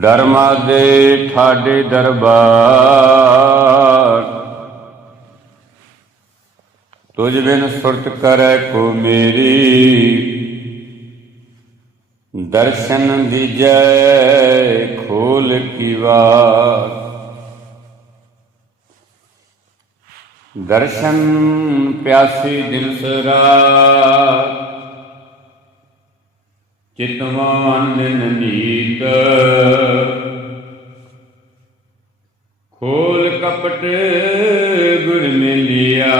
ਦਰਮਾ ਦੇ ਠਾਡੇ ਦਰਬਾਰ। ਤੁਝ ਬਿਨ ਸੁਰਤ ਕਰੈ ਕੋ ਮੇਰੀ। ਦਰਸ਼ਨ ਦੀਜੈ ਖੋਲ ਕੀ ਵਾਰ। ਦਰਸ਼ਨ ਪਿਆਸੀ ਦਿਲ ਸਰਾ ਚਿਤਵਾਨ ਦਿਨ ਨੀਤ। ਖੋਲ ਕਪਟ ਗੁਰ ਮਿਲਿਆ।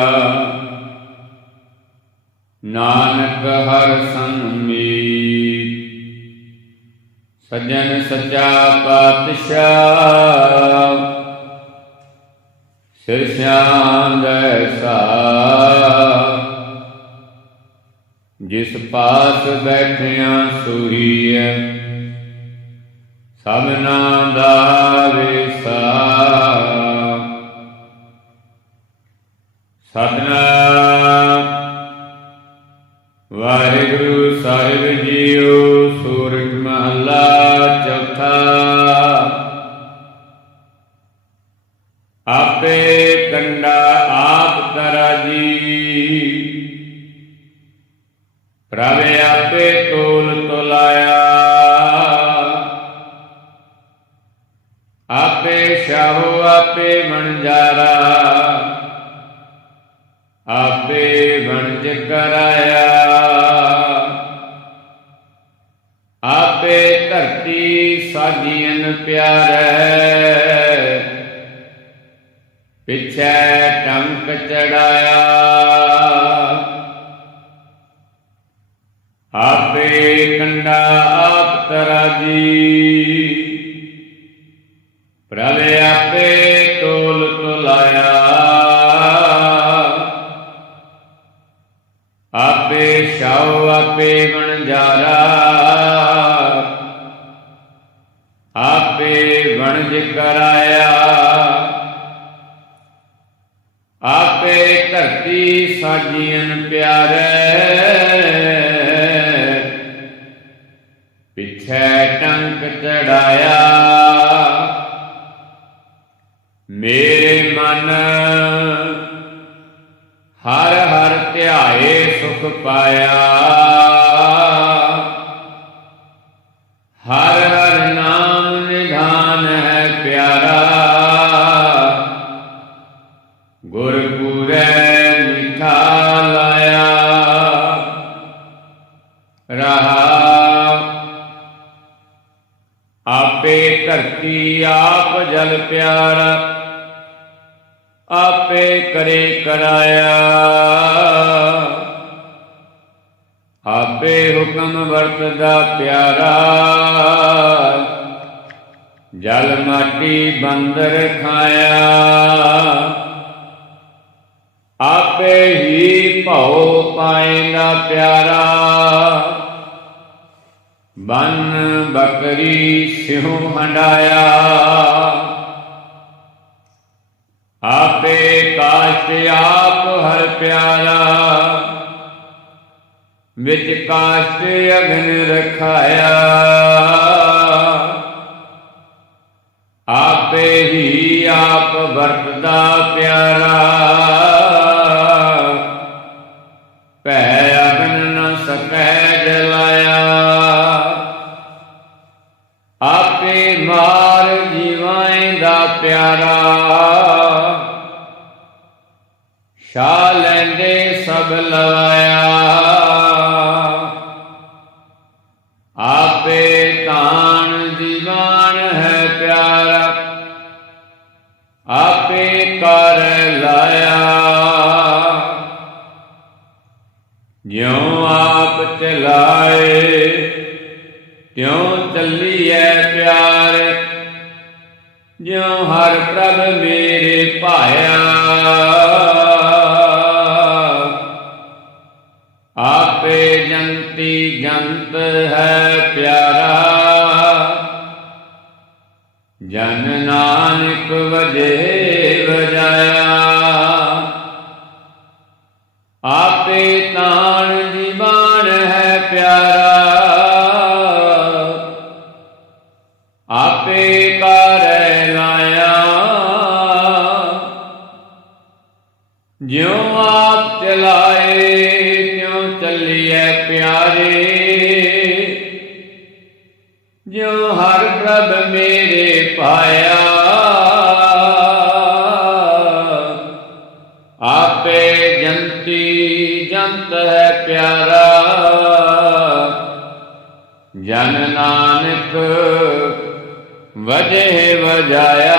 ਨਾਨਕ ਹਰ ਸੰਮੀਤ ਸਜਣ ਸੱਚਾ ਪਾਤਸ਼ਾਹ। ਸਿਰ ਸਿਆਣ ਐਸਾ ਜਿਸ ਪਾਸ ਬੈਠਿਆ ਸੋਹੀਐ ਸਭਨਾ ਦਾ ਵਿਸਾ ਸਤਨਾਮ। ਵਾਹਿਗੁਰੂ ਸਾਹਿਬ ਜੀਓ, ਸੂਰਜ ਮਹੱਲਾ ਚੌਥਾ। ਆਪੇ ਆਪੇ ਤੋਲ ਤੋਲਾਇਆ ਆਪੇ ਸ਼ਾਹੋ ਆਪੇ ਮਨਜਾਰਾ ਆਪੇ ਵਣਜ ਕਰਾਇਆ। ਆਪੇ ਧਰਤੀ ਸਾਜੀਨ ਪਿਆਰੈ। ਪਿਛੈ ਟੰਕ ਚੜਾਇਆ। ਆਪੇ ਕੰਡਾ ਆਪ ਤਰਾਜੀ ਪ੍ਰਭ ਆਪੇ ਤੋਲ ਤੁਲਾਇਆ। ਆਪੇ ਸ਼ਾਉ ਆਪੇ ਵਣਜਾਰਾ। ਆਪੇ ਵਣਜ ਕਰਾਇਆ। ਆਪੇ ਧਰਤੀ ਸਾਜੀਨ ਪਿਆਰੇ। ਪਿਛੈ ਟੰਕ ਚੜਾਇਆ। ਮੇਰੇ ਮਨ ਹਰ ਹਰ ਧਿਆਏ ਸੁਖ ਪਾਇਆ। ਆਪ ਜਲ ਪਿਆਰਾ, ਆਪੇ ਕਰੇ ਕਰਾਇਆ। ਆਪੇ ਹੁਕਮ ਵਰਤਦਾ ਪਿਆਰਾ। ਜਲ ਮਾਟੀ ਬੰਦਰ ਖਾਇਆ। ਆਪੇ ਹੀ ਭਉ ਪਾਏਗਾ ਪਿਆਰਾ। ਬਨ ਬਕਰੀ ਸਿਉ ਹੰਡਾਇਆ। ਆਪੇ ਕਾਸ਼ਟ ਆਪ ਹਰ ਪਿਆਰਾ। ਵਿੱਚ ਕਾਸ਼ਟ ਅਗਨ ਰਖਾਇਆ। ਆਪੇ ਹੀ ਆਪ ਵਰਤਦਾ ਪਿਆਰਾ। ਪਿਆਰਾ। ਸ਼ਾ ਲੈਂਦੇ ਸਭ ਲਵਾਇਆ। ਆਪੇ ਤਾਨ ਦੀਵਾਨ ਹੈ ਪਿਆਰਾ। ਆਪੇ ਕਰ ਲਾ ਜਿਉ ਹਰ ਪ੍ਰਭ ਮੇਰੇ ਭਾਇਆ। ਆਪੇ ਜੰਤੀ ਜੰਤ ਹੈ ਪਿਆਰਾ। ਜਨ ਨਾਨਕ ਵਜੇ ਜਿਉ ਆਪ ਚਲਾਏ, ਤਿਉ ਚੱਲੀਐ ਪਿਆਰੇ। ਜਿਉ ਹਰ ਪ੍ਰਭ ਮੇਰੇ ਪਾਇਆ। ਆਪੇ ਜੰਤੀ ਜੰਤ ਹੈ ਪਿਆਰਾ। ਜਨ ਨਾਨਕ ਵਜੇ ਵਜਾਇਆ।